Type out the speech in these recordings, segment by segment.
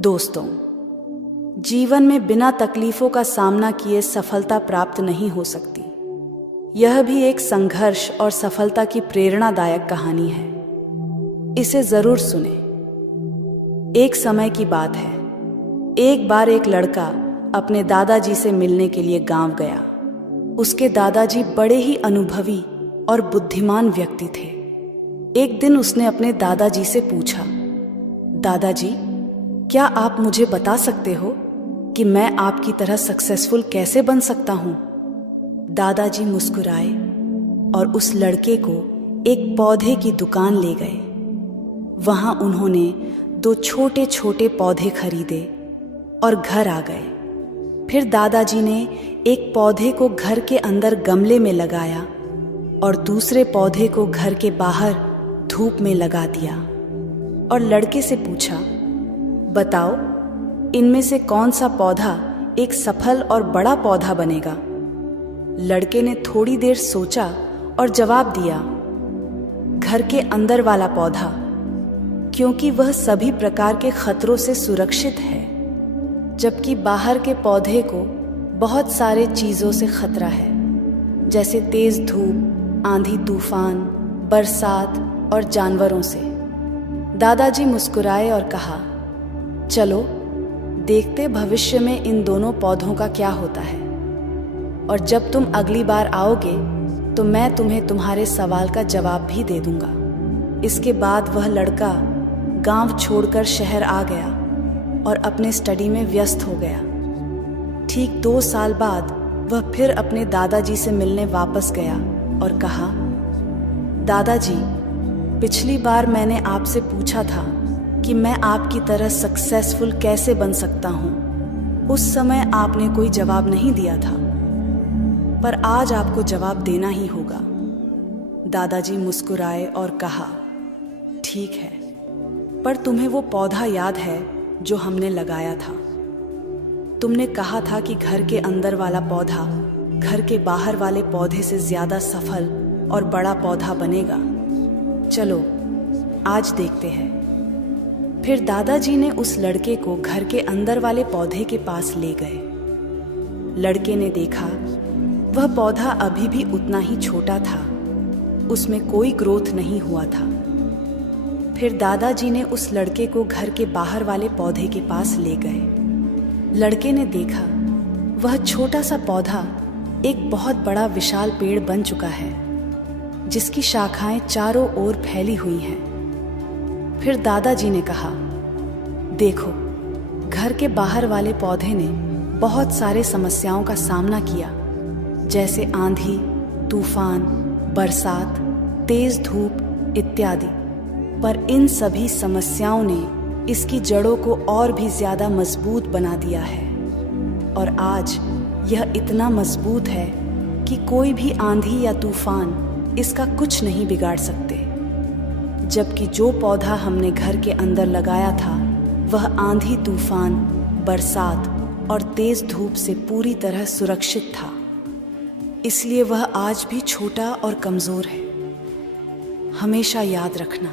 दोस्तों, जीवन में बिना तकलीफों का सामना किए सफलता प्राप्त नहीं हो सकती। यह भी एक संघर्ष और सफलता की प्रेरणादायक कहानी है। इसे जरूर सुने। एक समय की बात है। एक बार एक लड़का अपने दादाजी से मिलने के लिए गांव गया। उसके दादाजी बड़े ही अनुभवी और बुद्धिमान व्यक्ति थे। एक दिन उसने अपने दादाजी से पूछा, दादाजी, क्या आप मुझे बता सकते हो कि मैं आपकी तरह सक्सेसफुल कैसे बन सकता हूं? दादाजी मुस्कुराए और उस लड़के को एक पौधे की दुकान ले गए। वहां उन्होंने 2 छोटे छोटे पौधे खरीदे और घर आ गए। फिर दादाजी ने एक पौधे को घर के अंदर गमले में लगाया और दूसरे पौधे को घर के बाहर धूप में लगा दिया और लड़के से पूछा, बताओ, इनमें से कौन सा पौधा एक सफल और बड़ा पौधा बनेगा? लड़के ने थोड़ी देर सोचा और जवाब दिया, घर के अंदर वाला पौधा, क्योंकि वह सभी प्रकार के खतरों से सुरक्षित है, जबकि बाहर के पौधे को बहुत सारे चीजों से खतरा है, जैसे तेज धूप, आंधी तूफान, बरसात और जानवरों से। दादाजी मुस्कुराए और कहा, चलो देखते भविष्य में इन दोनों पौधों का क्या होता है, और जब तुम अगली बार आओगे तो मैं तुम्हें तुम्हारे सवाल का जवाब भी दे दूंगा। इसके बाद वह लड़का गांव छोड़कर शहर आ गया और अपने स्टडी में व्यस्त हो गया। ठीक 2 साल बाद वह फिर अपने दादाजी से मिलने वापस गया और कहा, दादाजी, पिछली बार मैंने आपसे पूछा था कि मैं आपकी तरह सक्सेसफुल कैसे बन सकता हूं। उस समय आपने कोई जवाब नहीं दिया था, पर आज आपको जवाब देना ही होगा। दादाजी मुस्कुराए और कहा, ठीक है, पर तुम्हें वो पौधा याद है जो हमने लगाया था? तुमने कहा था कि घर के अंदर वाला पौधा घर के बाहर वाले पौधे से ज्यादा सफल और बड़ा पौधा बनेगा। चलो आज देखते हैं। फिर दादाजी ने उस लड़के को घर के अंदर वाले पौधे के पास ले गए। लड़के ने देखा वह पौधा अभी भी उतना ही छोटा था, उसमें कोई ग्रोथ नहीं हुआ था। फिर दादाजी ने उस लड़के को घर के बाहर वाले पौधे के पास ले गए। लड़के ने देखा वह छोटा सा पौधा एक बहुत बड़ा विशाल पेड़ बन चुका है, जिसकी शाखाएं चारों ओर फैली हुई हैं। फिर दादाजी ने कहा, देखो, घर के बाहर वाले पौधे ने बहुत सारे समस्याओं का सामना किया, जैसे आंधी, तूफान, बरसात, तेज धूप इत्यादि, पर इन सभी समस्याओं ने इसकी जड़ों को और भी ज्यादा मजबूत बना दिया है, और आज यह इतना मजबूत है कि कोई भी आंधी या तूफान इसका कुछ नहीं बिगाड़ सकते। जबकि जो पौधा हमने घर के अंदर लगाया था वह आंधी तूफान, बरसात और तेज धूप से पूरी तरह सुरक्षित था, इसलिए वह आज भी छोटा और कमजोर है। हमेशा याद रखना,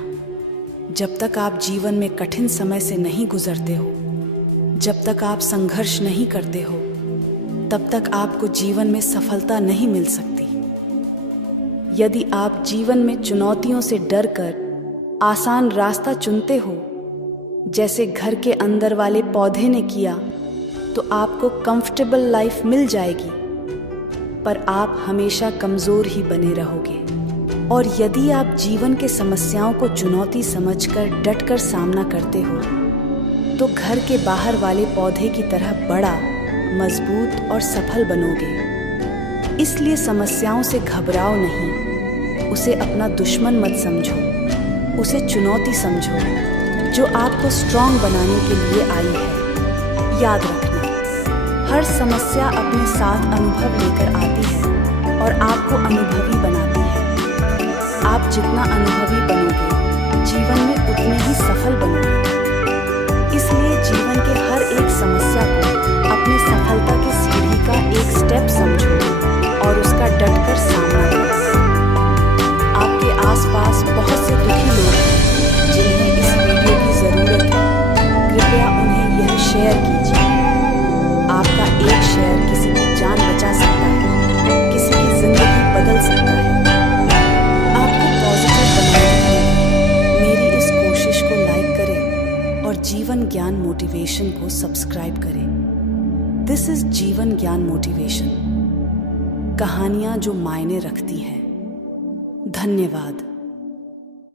जब तक आप जीवन में कठिन समय से नहीं गुजरते हो, जब तक आप संघर्ष नहीं करते हो, तब तक आपको जीवन में सफलता नहीं मिल सकती। यदि आप जीवन में चुनौतियों से डरकर आसान रास्ता चुनते हो, जैसे घर के अंदर वाले पौधे ने किया, तो आपको कंफर्टेबल लाइफ मिल जाएगी, पर आप हमेशा कमजोर ही बने रहोगे। और यदि आप जीवन के समस्याओं को चुनौती समझकर डटकर सामना करते हो, तो घर के बाहर वाले पौधे की तरह बड़ा, मजबूत और सफल बनोगे। इसलिए समस्याओं से घबराओ नहीं, उसे अपना दुश्मन मत समझो, उसे चुनौती समझो जो आपको स्ट्रांग बनाने के लिए आई है। याद रखना, हर समस्या अपने साथ अनुभव लेकर आती है और आपको अनुभवी बनाती है। आप जितना अनुभवी बनोगे, जीवन में उतने ही सफल बनोगे। इसलिए जीवन के हर एक समस्या को अपनी सफलता की सीढ़ी का एक स्टेप समझो और उसका डटकर सामना करो। आपके आसपास बहुत से दुखी लोग हैं जिन्हें इस वीडियो की जरूरत है। कृपया उन्हें यह शेयर कीजिए। आपका एक शेयर किसी की जान बचा सकता है, किसी की जिंदगी बदल सकता है। आपको पॉजिटिव बनाने के लिए मेरी इस कोशिश को लाइक करें और जीवन ज्ञान मोटिवेशन को सब्सक्राइब करें। दिस इज जीवन ज्ञान मोटिवेशन, कहानियां जो मायने रखती हैं। धन्यवाद।